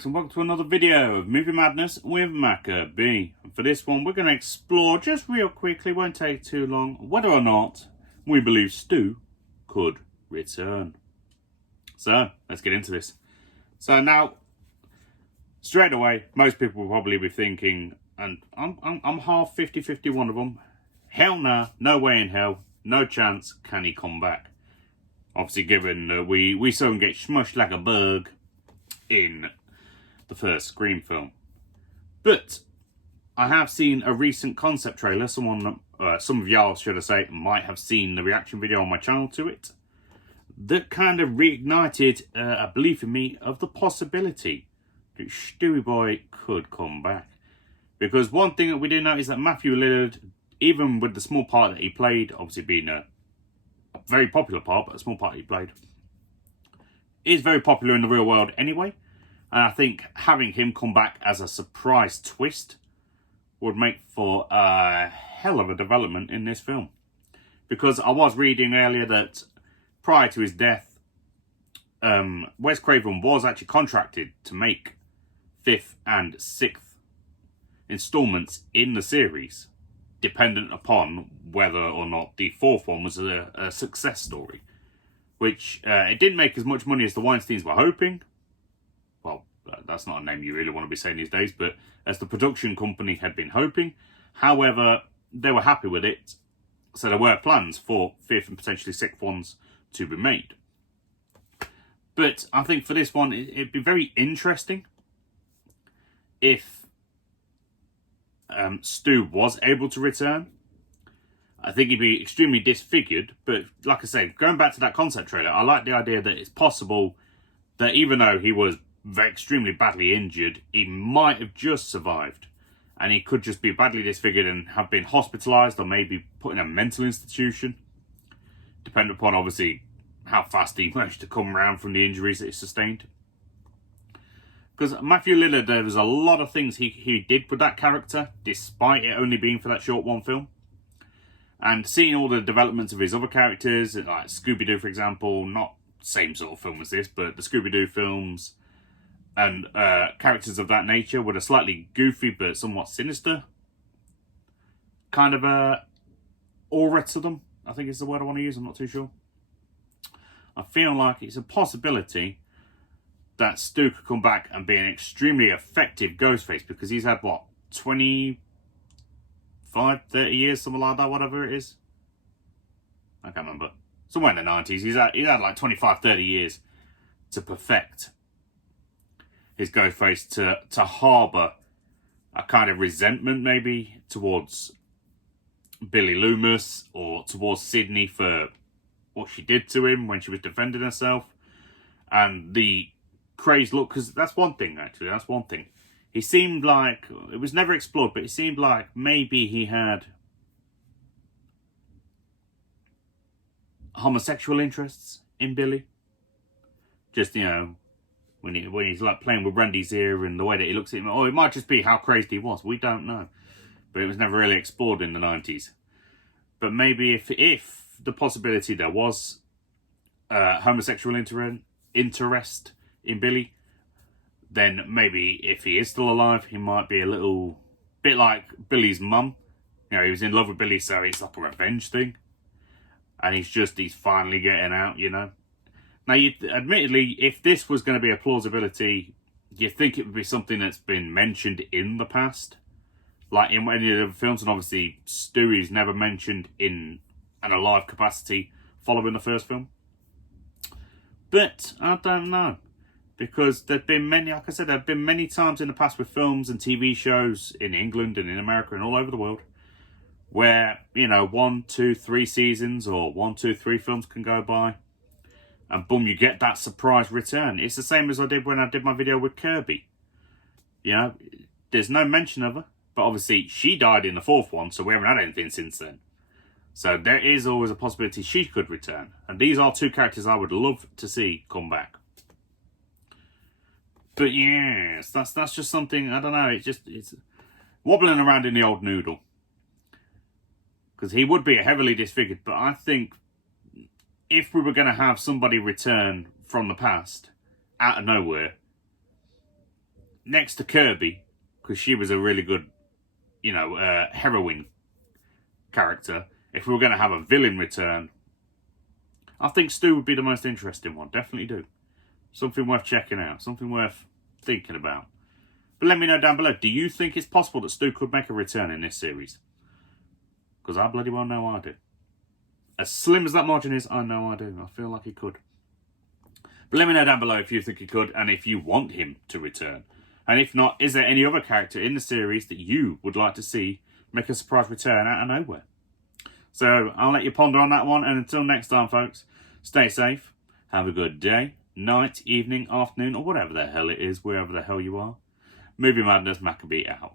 folks, and welcome to another video of Movie Madness with Maka B. And for this one, we're going to explore just real quickly, won't take too long, whether or not we believe Stu could return. So, let's get into this. So now, straight away, most people will probably be thinking, and I'm half 50-50 one of them, hell nah, no way in hell, no chance can he come back. Obviously, given that we saw him get smushed like a bug in the first Scream film. But I have seen a recent concept trailer. Some of y'all, should I say, might have seen the reaction video on my channel to it. That kind of reignited a belief in me of the possibility that Stewie Boy could come back. Because one thing that we do know is that Matthew Lillard, even with the small part that he played, obviously being a very popular part, but a small part he played, is very popular in the real world anyway. And I think having him come back as a surprise twist would make for a hell of a development in this film. Because I was reading earlier that prior to his death, Wes Craven was actually contracted to make 5th and 6th installments in the series, dependent upon whether or not the 4th one was a success story. Which, it didn't make as much money as the Weinsteins were hoping. Well, that's not a name you really want to be saying these days, but as the production company had been hoping. However, they were happy with it, so there were plans for 5th and potentially 6th ones to be made. But I think for this one, it'd be very interesting if Stu was able to return. I think he'd be extremely disfigured, but like I say, going back to that concept trailer, I like the idea that it's possible that even though he was extremely badly injured, he might have just survived. And he could just be badly disfigured and have been hospitalised or maybe put in a mental institution. Depending upon, obviously, how fast he managed to come around from the injuries that he sustained. Because Matthew Lillard, there was a lot of things he did with that character, despite it only being for that short one film. And seeing all the developments of his other characters, like Scooby-Doo, for example, not same sort of film as this, but the Scooby-Doo films, and characters of that nature with a slightly goofy but somewhat sinister kind of aura to them, I think is the word I want to use, I'm not too sure. I feel like it's a possibility that Stu could come back and be an extremely effective Ghostface, because he's had, what, 25, 30 years, something like that, whatever it is. I can't remember. Somewhere in the 90s. He's had like 25, 30 years to perfect his Ghostface, to harbour a kind of resentment maybe towards Billy Loomis or towards Sydney for what she did to him when she was defending herself. And the crazed look, because that's one thing, actually. That's one thing. He seemed like, it was never explored, but it seemed like maybe he had homosexual interests in Billy. Just, you know, when he's like playing with Randy's ear and the way that he looks at him. Or it might just be how crazy he was. We don't know. But it was never really explored in the 90s. But maybe if the possibility there was homosexual interest in Billy, then maybe if he is still alive, he might be a little bit like Billy's mum. You know, he was in love with Billy, so it's like a revenge thing. And he's finally getting out, you know. Now, admittedly, if this was going to be a plausibility, you think it would be something that's been mentioned in the past. Like in any of the films, and obviously Stewie's never mentioned in an alive capacity following the first film. But I don't know. Because there've been many, like I said, there have been many times in the past with films and TV shows in England and in America and all over the world where, you know, 1, 2, 3 seasons or 1, 2, 3 films can go by and boom, you get that surprise return. It's the same as I did when I did my video with Kirby. You know, there's no mention of her, but obviously she died in the 4th one, so we haven't had anything since then. So there is always a possibility she could return. And these are 2 characters I would love to see come back. But yes, that's just something, I don't know, it's wobbling around in the old noodle. Because he would be heavily disfigured, but I think if we were going to have somebody return from the past, out of nowhere, next to Kirby, because she was a really good, heroine character, if we were going to have a villain return, I think Stu would be the most interesting one. Definitely do. Something worth checking out. Something worth thinking about. But let me know down below. Do you think it's possible that Stu could make a return in this series? Because I bloody well know I do. As slim as that margin is, I know I do. I feel like he could. But let me know down below if you think he could and if you want him to return. And if not, is there any other character in the series that you would like to see make a surprise return out of nowhere? So I'll let you ponder on that one. And until next time, folks, stay safe. Have a good day, night, evening, afternoon, or whatever the hell it is, wherever the hell you are. Movie Madness Maccabee out.